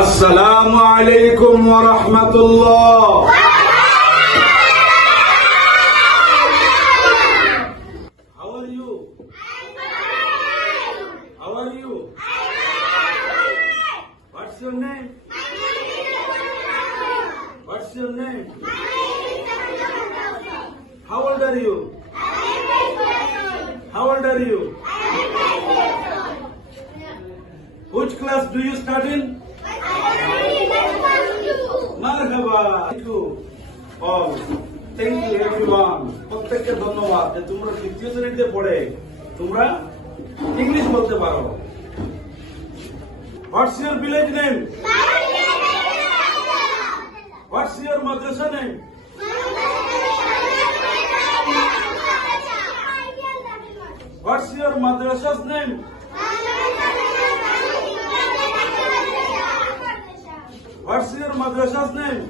আসসালামু আলাইকুম ওয়া রাহমাতুল্লাহ। How are you? How are you? What's your name? What's your name? How old are you? How old are you? Which class do you study in? Marhaba. Thank you all. Thank you everyone. প্রত্যেককে ধন্যবাদ যে তোমরা দ্বিতীয় শ্রেণীতে পড়ে তোমরা English বলতে পারো। What's your village name? What's your madrasa name? What's your madrasa's name? What's your madrasa's name?